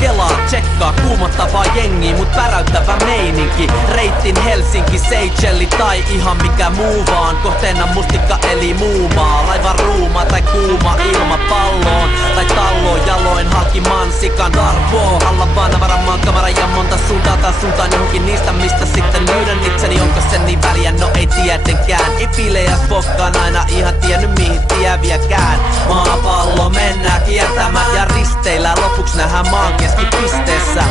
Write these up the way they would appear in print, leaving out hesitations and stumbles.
kelaa, tsekkaa kuumottavaa jengiä, mut väräyttävä meininki. Reittin Helsinki, Seychelli tai ihan mikä muu vaan. Kohteena mustikka eli muumaa, laivan ruuma tai kuuma ilma palloon tai talloon jaloin halki mansikan arvoo. Alla vaan varamaan kamera ja monta suuntaa taas suuntaan johonkin niistä mistä sitten löydän itseni. Onko sen niin väliä? No ei tietenkään. Epile ja spokkaan aina ihan tiennyt mihin tieviäkään. Maapallo mennään kiertämään ja risteillä lopuks nähdään maan keskipisteessä.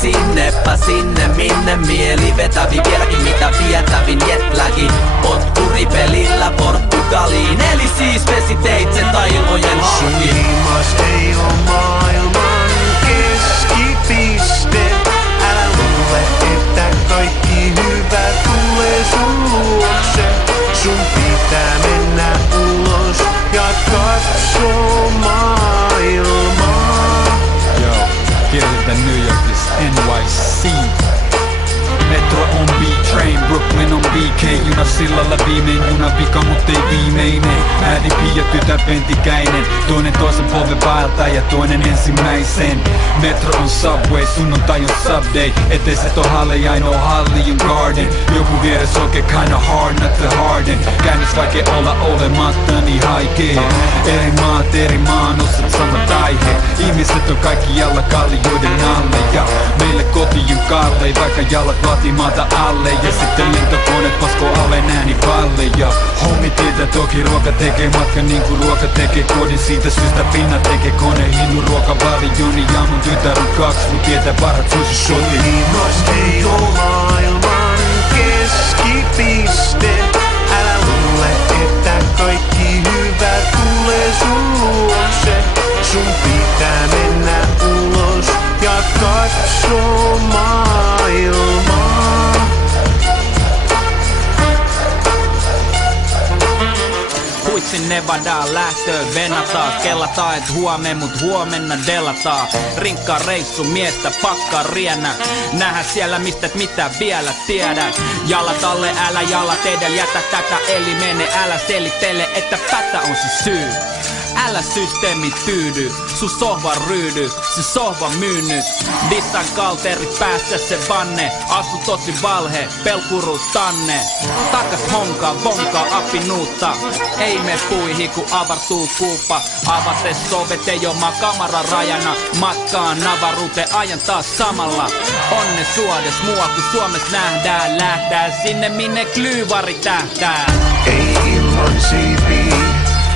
Sinnepä sinne minne mieli vetävi vieläkin mitä vietävin jetlägi. Potkuripelillä Portugaliin eli siis vesiteitse tai ilmojen halki. Sun himas ei oo maailman keskipiste. Älä luule, että kaikki hyvä tulee sun luokse. Sun pitää mennä ulos ja katsoo maailmaa. Yo, kirjoitan New Yorkista NYC. Metro on B-Train, Brooklyn on BK. Juna sillalla viimein, juna vika mut ei viimeinen. Äidin Pia, tytär Pentikäinen. Toinen toisen polven vaeltaa ja toinen ensimmäisen. Metro on Subway, sunnuntai on Subday. Eteiset on Halle, ainoa Halli on Garden. Joku vieres oikein kinda hard, not the harden. Käännös vaikea olla olematta niin haikee. Eri maat, eri maan osat samat aihe. Ihmiset on kaikkialla kallioiden alle. Ja meille koti on kallei, vaikka jalat maata alle. Ja sitten lentokoneet paskoo alle ääni palle. Ja hommi tietää toki ruoka tekee matkan niin kuin ruoka tekee kodin. Siitä syystä pinna tekee kone hinnu ruokavalioni. Ja mun tytär on 2, mut tietää parhaat sushi-shotit. Himas ei oo maailman keskipiste. Älä luule, että kaikki hyvä tulee sun luokse. Sun pitää mennä ulos ja katsoo maailmaa. Huitsin Nevadaan lähtöön venataan. Kellataan et huomen mut huomenna delataan. Rinkkaa reissu miestä pakkaa riennä. Nähdä siellä mistä et mitä vielä tiedät. Jalat alle älä jalat edellä jätä tätä eli mene. Älä selittele että pätä on se syy. Älä systeemi tyydy, sun sohvan ryydy, se sohva myynnyt. Dissan kalterit päässä se vanne, asu tosi valhe, pelkuru tanne. Takas honkaa, vonkaa apinuutta, ei me puihi ku avartuu kuuppa. Avates sovet ei oma kamera rajana, matkaan avaruuteen ajan taas samalla. Onne suodes mua kun Suomessa nähdään, lähtää sinne minne klyyvari tähtää. Ei ilman siipiä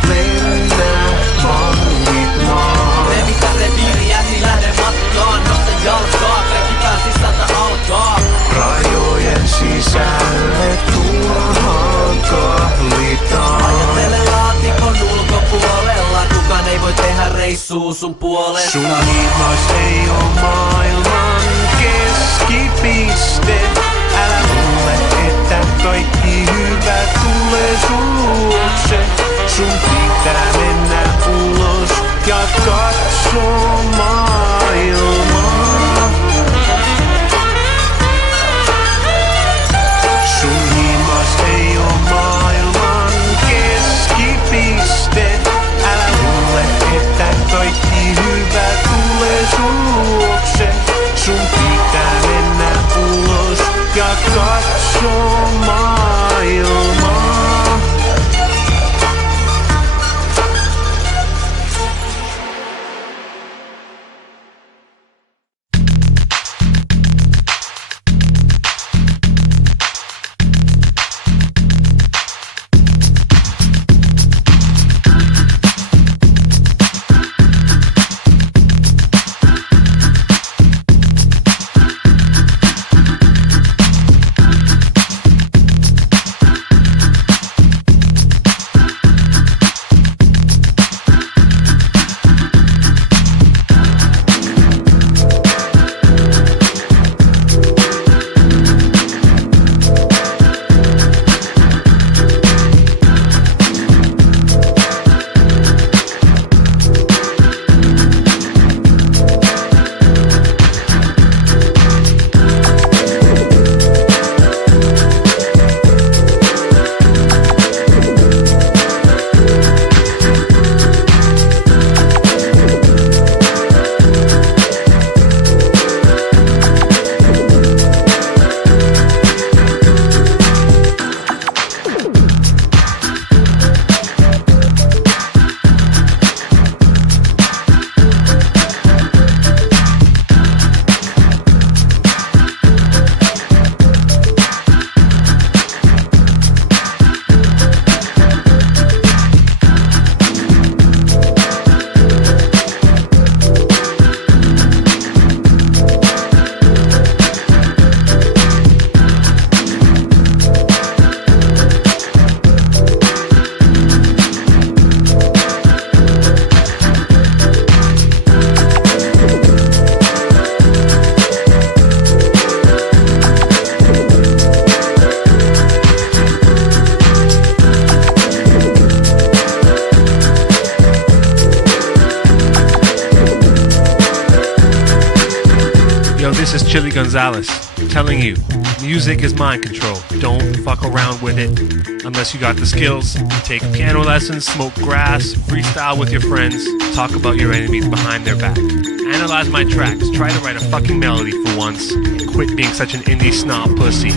lennä vangit maan. Revitä reviiriäsi lähde matkaan, nosta jalkaa, kaikki pää sisältä alkaa. Rajojen sisälle turhaan kahlitaan. Ajattele laatikon ulkopuolella, kukaan ei voi tehdä reissuu sun puolesta. Sun himas ei oo maailman keskipiste. Älä luule, että kaikki hyvä tulee sun luokse. Sun pitää mennä ulos ja katsoo maailmaa. Sun himas ei oo maailman keskipiste. Älä luule, että kaikki hyvä tulee sun luokse. Sun pitää mennä ulos Chili Gonzalez, telling you, music is mind control. Don't fuck around with it unless you got the skills. Take piano lessons, smoke grass, freestyle with your friends, talk about your enemies behind their back. Analyze my tracks, try to write a fucking melody for once, and quit being such an indie snob pussy.